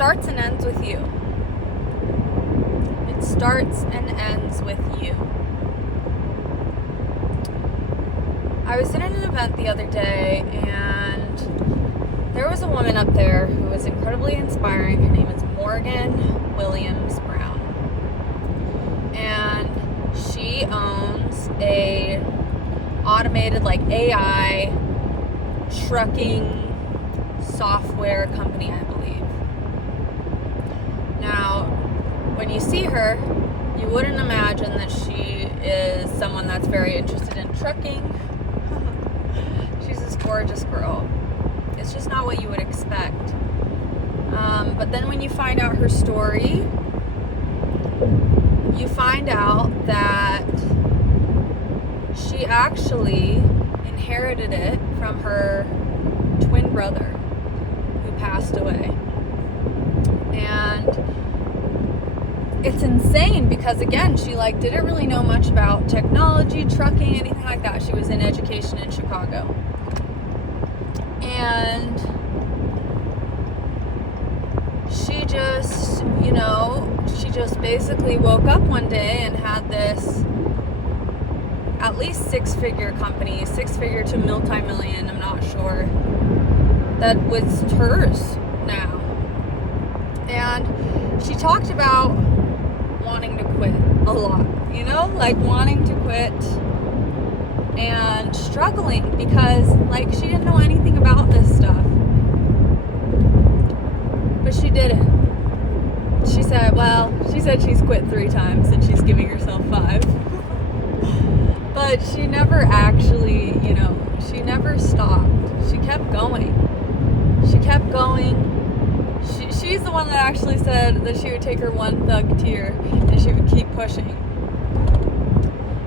starts and ends with you. It starts and ends with you. I was at an event the other day, and there was a woman up there who was incredibly inspiring. Her name is Morgan Williams Brown. And she owns a automated AI trucking software company, I believe. Now, when you see her, you wouldn't imagine that she is someone that's very interested in trucking. She's this gorgeous girl. It's just not what you would expect. But then when you find out her story, you find out that she actually inherited it from her twin brother who passed away. And it's insane because, again, she didn't really know much about technology, trucking, anything like that. She was in education in Chicago. And she just, basically woke up one day and had this at least six-figure company, six-figure to multi-million, I'm not sure, that was hers now. And she talked about wanting to quit a lot, wanting to quit and struggling because, she didn't know anything about this stuff. But she didn't. She said she's quit 3 times and she's giving herself 5. But she never actually, she never stopped. She kept going. She's the one that actually said that she would take her one thug tear and she would keep pushing.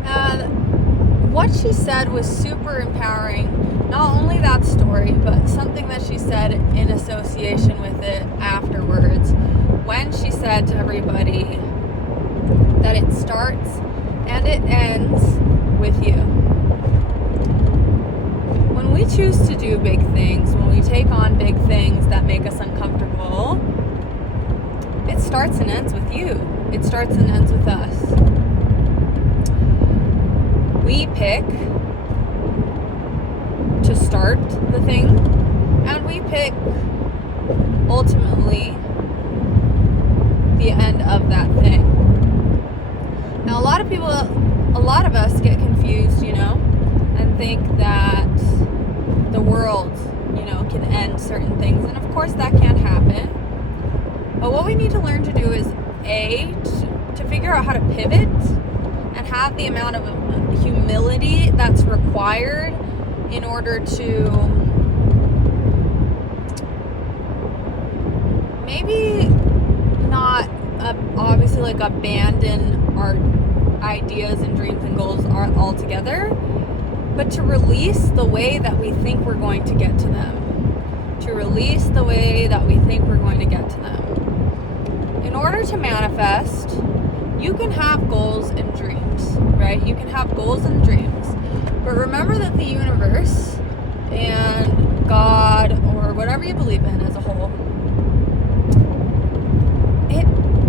And what she said was super empowering. Not only that story, but something that she said in association with it afterwards, when she said to everybody that it starts and it ends with you. When we choose to do big things, when we take on big things that make us uncomfortable, it starts and ends with you. It starts and ends with us. We pick to start the thing, and we pick ultimately the end of that thing. Now, a lot of us get confused, and think that the world, can end certain things, and of course that can happen. But what we need to learn to do is to figure out how to pivot and have the amount of humility that's required in order to maybe not obviously abandon our ideas and dreams and goals altogether, but to release the way that we think we're going to get to them. In order to manifest, you can have goals and dreams, right? You can have goals and dreams. But remember that the universe and God, or whatever you believe in as a whole,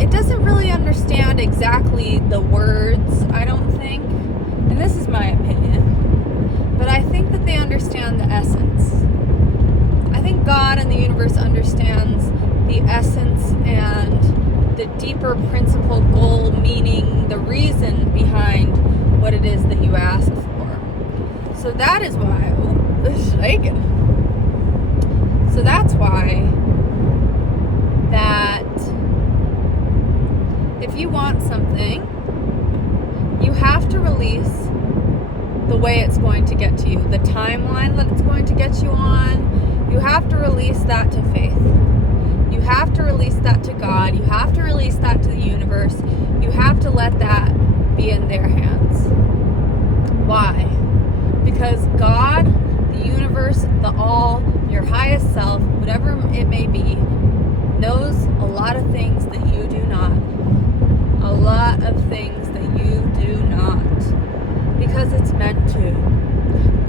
it doesn't really understand exactly the words, I don't think. And this is my opinion. But I think that they understand the essence. I think God and the universe understands the essence and the deeper principle, goal, meaning, the reason behind what it is that you ask for. So that is why, it's shaking. So that's why that if you want something, you have to release the way it's going to get to you, the timeline that it's going to get you on. You have to release that to faith. You have to release that to God. You have to release that to the universe. You have to let that be in their hands. Why? Because God, the universe, the all, your highest self, whatever it may be, knows a lot of things that you do not. A lot of things that you do not. Because it's meant to.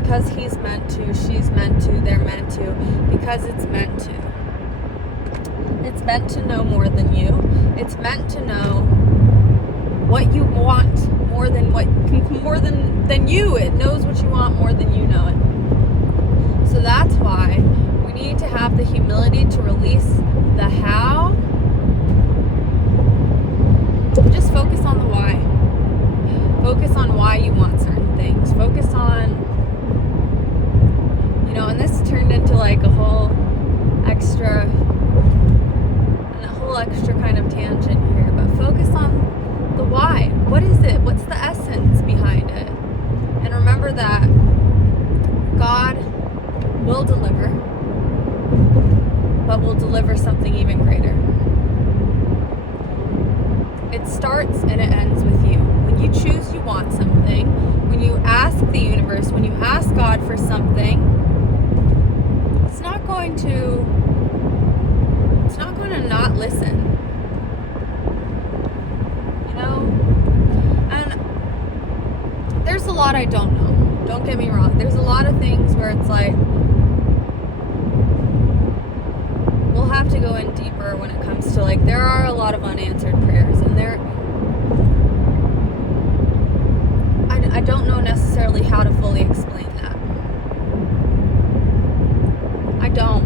Because he's meant to, she's meant to, they're meant to. Because it's meant to. It's meant to know more than you. It's meant to know what you want more than you. It knows what you want more than you know it. So that's why we need to have the humility to release the how. Just focus on the why. Focus on why you want certain things. Focus on, and this turned into like a whole extra kind of tangent here, but focus on the why. What is it? What's the essence behind it? And remember that God will deliver, but will deliver something even greater. It starts and it ends with you. When you choose you want something, when you ask the universe, when you ask God for something, it's not going to not listen. And there's a lot I don't know. Don't get me wrong. There's a lot of things where it's like, we'll have to go in deeper when it comes to like, there are a lot of unanswered prayers, and I don't know necessarily how to fully explain that. I don't.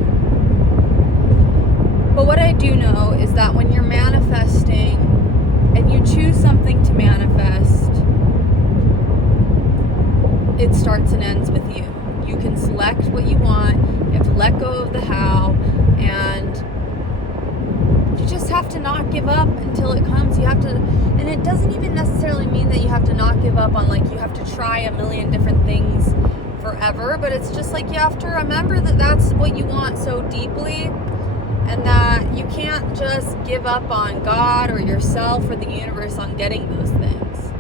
But what I do know is that when you're manifesting and you choose something to manifest, it starts and ends with you. You can select what you want. You have to let go of the how, and you just have to not give up until it comes. You have to, and it doesn't even necessarily mean that you have to not give up on, like, you have to try a million different things forever, but it's just like, you have to remember that that's what you want so deeply, and that you can't just give up on God or yourself or the universe on getting those things.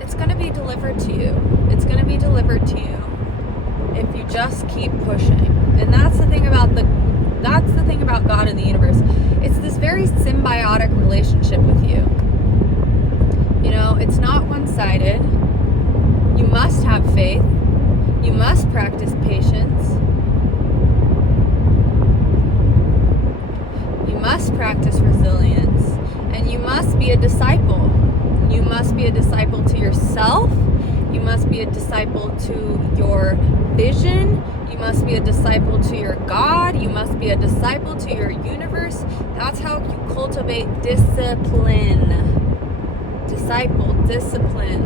It's going to be delivered to you. It's going to be delivered to you if you just keep pushing. And that's the thing about God and the universe. It's this very symbiotic relationship with you. It's not one-sided. You must have faith. You must practice patience. You must practice resilience. And you must be a disciple. You must be a disciple to yourself. You must be a disciple to your vision. You must be a disciple to your God. You must be a disciple to your universe. That's how you cultivate discipline. Discipline.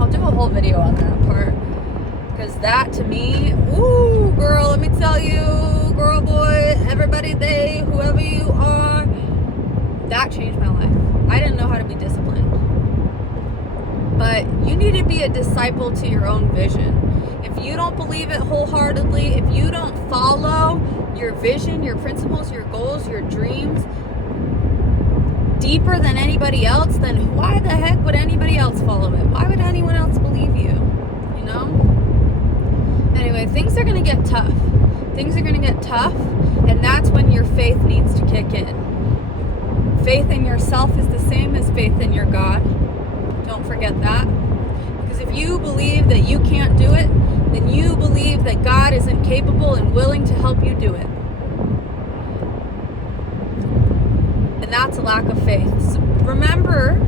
I'll do a whole video on that part, because that to me, ooh, girl, let me tell you, girl, boy, everybody, they, whoever you are, that changed my life. I didn't know how to be disciplined. But you need to be a disciple to your own vision. If you don't believe it wholeheartedly, if you don't follow your vision, your principles, your goals, your dreams deeper than anybody else, then why the heck would anybody else follow it? Why would anyone else believe you? Anyway, things are going to get tough. Things are going to get tough, and that's when your faith needs to kick in. Faith in yourself is the same as faith in your God. Don't forget that. Because if you believe that you can't do it, then you believe that God isn't capable and willing to help you do it. And that's a lack of faith. So remember,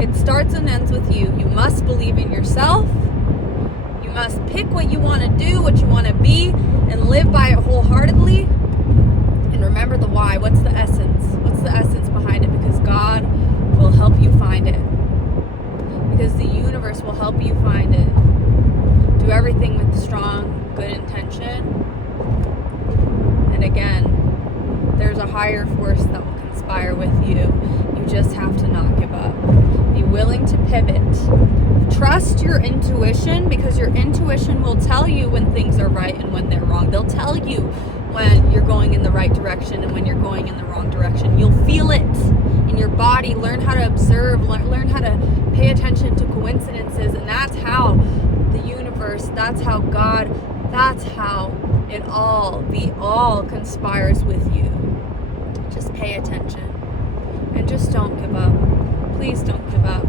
it starts and ends with you. You must believe in yourself. You must pick what you want to do, what you want to be, and live by it wholeheartedly. And remember the why. What's the essence? What's the essence behind it? Because God will help you find it. Because the universe will help you find it. Do everything with strong, good intention. And again, there's a higher force that will conspire with you. You just have to not give up. Be willing to pivot. Trust your intuition, because your intuition will tell you when things are right and when they're wrong. They'll tell you when you're going in the right direction and when you're going in the wrong direction. You'll feel it in your body. Learn how to observe, learn how to pay attention to coincidences, and that's how the universe, that's how God, that's how it all, the all conspires with you. Just pay attention and just don't give up. Please don't give up.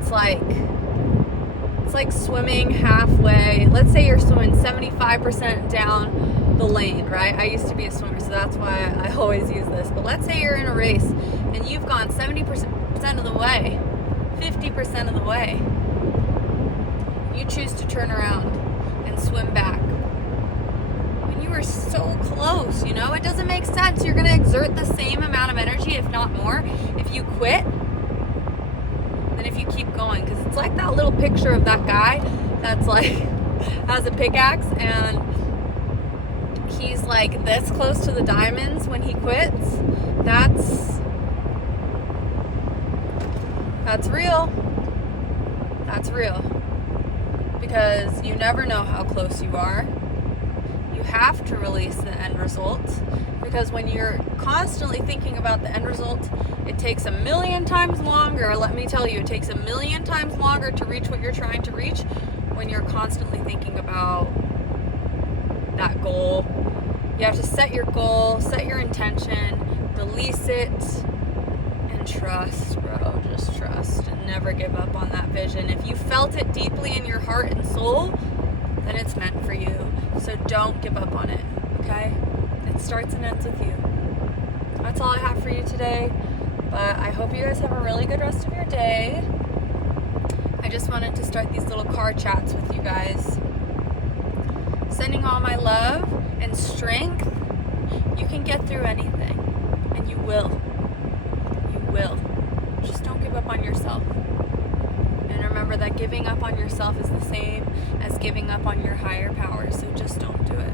It's It's like swimming halfway. Let's say you're swimming 75% down the lane, right? I used to be a swimmer, so that's why I always use this. But let's say you're in a race and you've gone 70% of the way, 50% of the way. You choose to turn around and swim back. When you were so close, you know, it doesn't make sense. You're going to exert the same amount of energy, if not more, if you quit than if you keep going. Because it's like that little picture of that guy that's like has a pickaxe and he's like this close to the diamonds when he quits. That's real. That's real. Because you never know how close you are. You have to release the end result, because when you're constantly thinking about the end result, it takes a million times longer. Let me tell you, it takes a million times longer to reach what you're trying to reach when you're constantly thinking about that goal. You have to set your goal, set your intention, release it, and trust, bro. Just trust and never give up on that vision. If you felt it deeply in your heart and soul, then it's meant for you. So don't give up on it, okay? It starts and ends with you. That's all I have for you today. But I hope you guys have a really good rest of your day. I just wanted to start these little car chats with you guys. Sending all my love and strength. You can get through anything. And you will. You will. Just don't give up on yourself. And remember that giving up on yourself is the same as giving up on your higher power. So just don't do it.